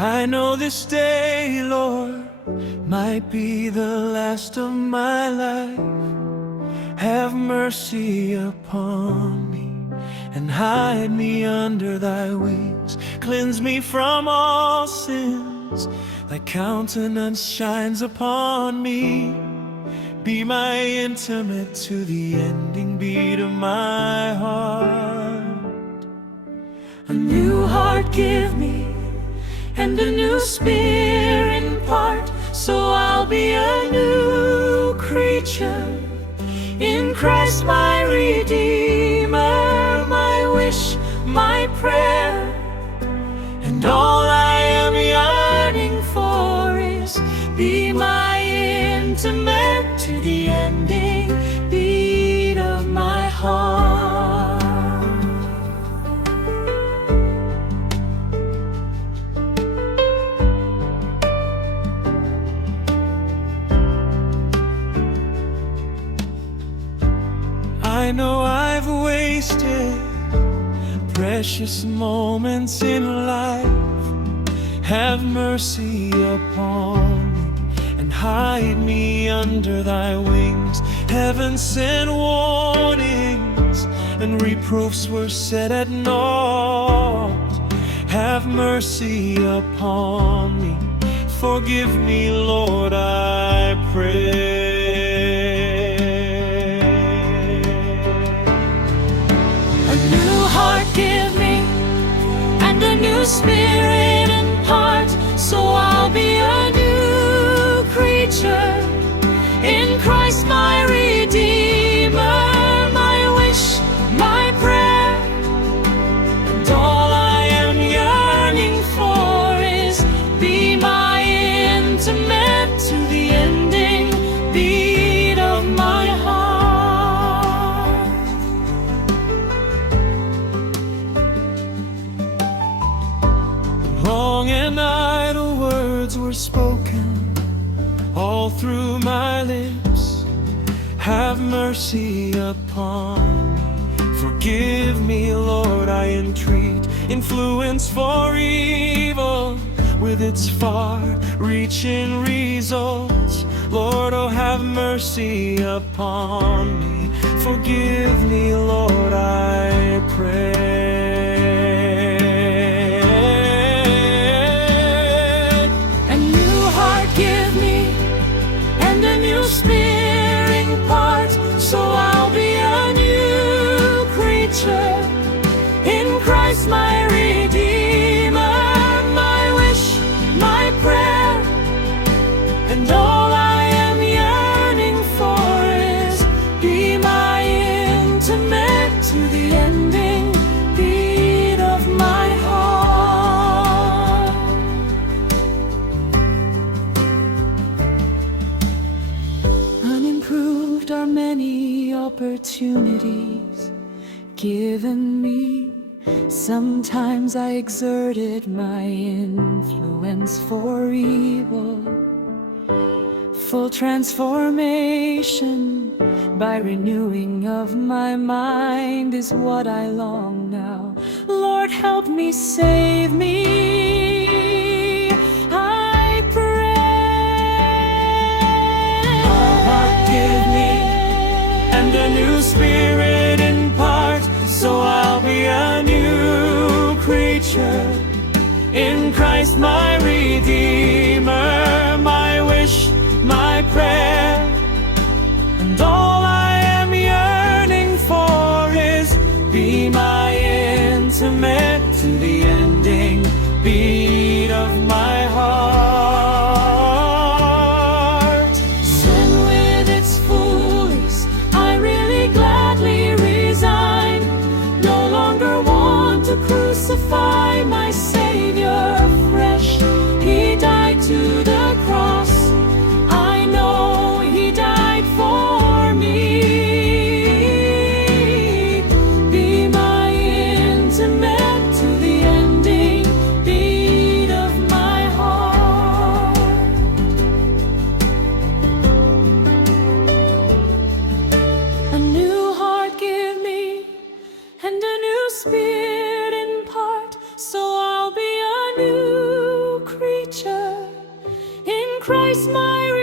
I know this day, Lord, might be the last of my life. Have mercy upon me and hide me under thy wings. Cleanse me from all sins, thy countenance shines upon me. Be my intimate to the ending beat of my heart. A new heart give me, and a new spirit impart, so I'll be a new creature in Christ my Redeemer. My wish, my prayer, and all I am yearning for is be my intimate to the ending beat of my heart. I know I've wasted precious moments in life. Have mercy upon me and hide me under thy wings. Heaven sent warnings and reproofs were set at naught. Have mercy upon me, forgive me, Lord, I pray. Give me, and a new spirit impart, so I'll be a new creature in Christ my Redeemer. My wish, my prayer, and all I am yearning for is be my intimate to the ending beat of my heart. Wrong and idle words were spoken all through my lips. Have mercy upon me, forgive me, Lord, I entreat. Influence for evil with its far-reaching results. Lord, oh, have mercy upon me, forgive me, Lord, I pray. Spirit impart, so I'll be a new creature in Christ my Redeemer. My wish, my prayer, and all I am yearning for is be my intimate to the ending beat of my heart. Unimproved are many opportunities given me. Sometimes I exerted my influence for evil. Full transformation by renewing of my mind is what I long now. Lord, help me, save me, I pray. Give me, and a new spirit impart, so I'll be a new creature in Christ my Redeemer. My wish, my prayer, and all I am yearning for is be my intimate to the ending beat of my heart. To crucify my Savior fresh, He died to the cross. I know He died for me. Be my intimate to the ending beat of my heart. A new heart give me, and a new spirit, so I'll be Christ my